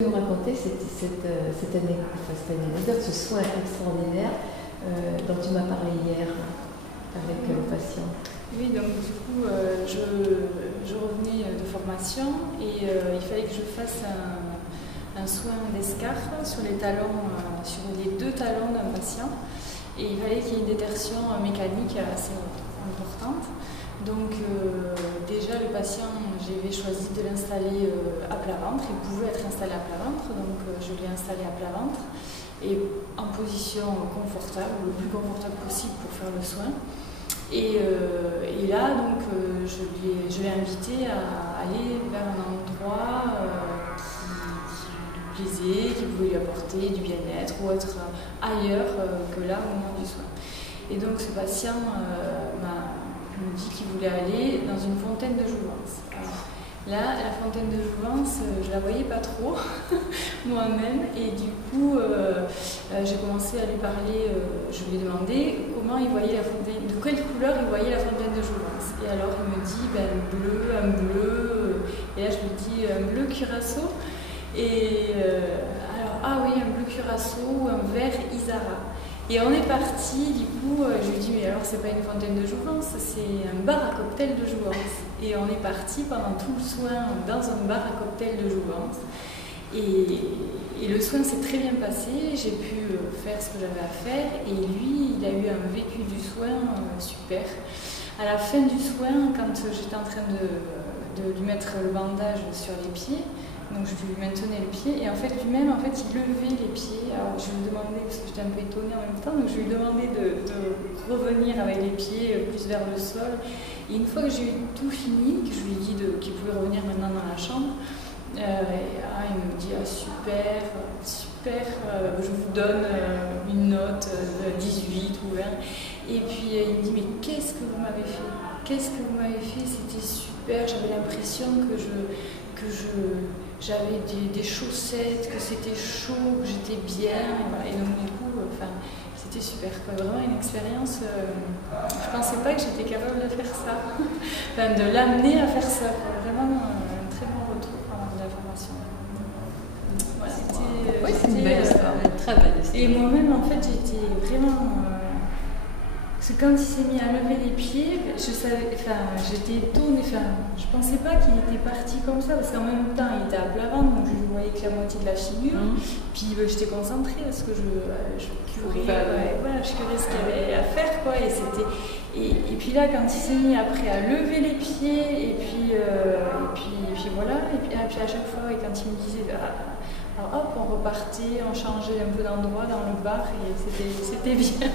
Vous nous raconter cette anecdote, ce soin extraordinaire dont tu m'as parlé hier avec le patient. Oui, donc du coup, je revenais de formation et il fallait que je fasse un soin d'escarre sur les talons, sur les deux talons d'un patient. Et il fallait qu'il y ait une détertion mécanique assez importante. Donc déjà le patient, j'avais choisi de l'installer à plat ventre, il pouvait être installé à plat ventre, donc je l'ai installé à plat ventre et en position confortable, le plus confortable possible pour faire le soin. Et là donc je l'ai invité à aller vers un endroit qui lui plaisait, qui pouvait lui apporter du bien-être ou être ailleurs que là au moment du soin. Et donc ce patient me dit qu'il voulait aller dans une fontaine de jouvence. Alors, là, la fontaine de jouvence, je la voyais pas trop moi-même, et du coup, j'ai commencé à lui parler. Je lui ai demandé comment il voyait la fontaine, de quelle couleur il voyait la fontaine de jouvence. Et alors, il me dit un bleu. Et là, je lui dis un bleu curaçao. Et alors, ah oui, un bleu curaçao ou un vert Isara. Et on est parti, du coup, je lui ai dit, mais alors c'est pas une fontaine de jouvence, c'est un bar à cocktail de jouvence. Et on est parti pendant tout le soin dans un bar à cocktail de jouvence. Et le soin s'est très bien passé, j'ai pu faire ce que j'avais à faire, et lui, il a eu un vécu du soin super. À la fin du soin, quand j'étais en train de lui mettre le bandage sur les pieds, donc je lui maintenais le pied et en fait lui-même il levait les pieds. Alors je lui demandais, parce que j'étais un peu étonnée en même temps, donc je lui demandais de revenir avec les pieds plus vers le sol. Et une fois que j'ai eu tout fini, que je lui ai dit qu'il pouvait revenir maintenant dans la chambre, il me dit super, je vous donne une note 18 ou 20. Et puis il me dit mais qu'est-ce que vous m'avez fait? Qu'est-ce que vous m'avez fait? C'était super, j'avais l'impression que j'avais des chaussettes, que c'était chaud, que j'étais bien, et, voilà. Et donc du coup, c'était super, quoi. Vraiment une expérience. Je pensais pas que j'étais capable de faire ça, de l'amener à faire ça, quoi. Vraiment un très bon retour pendant la formation. Voilà, oui, c'est une belle histoire, une très belle histoire. Et moi-même, en fait, j'étais vraiment. Parce que quand il s'est mis à lever les pieds, j'étais étonnée, je pensais pas qu'il était parti comme ça, parce qu'en même temps il était à plat ventre, donc je ne voyais que la moitié de la figure, puis j'étais concentrée parce que je curais, je curais ce qu'il y avait à faire, quoi, et puis là quand il s'est mis après à lever les pieds, et puis voilà, et puis à chaque fois, et quand il me disait, alors hop, on repartait, on changeait un peu d'endroit dans le bar, et c'était bien.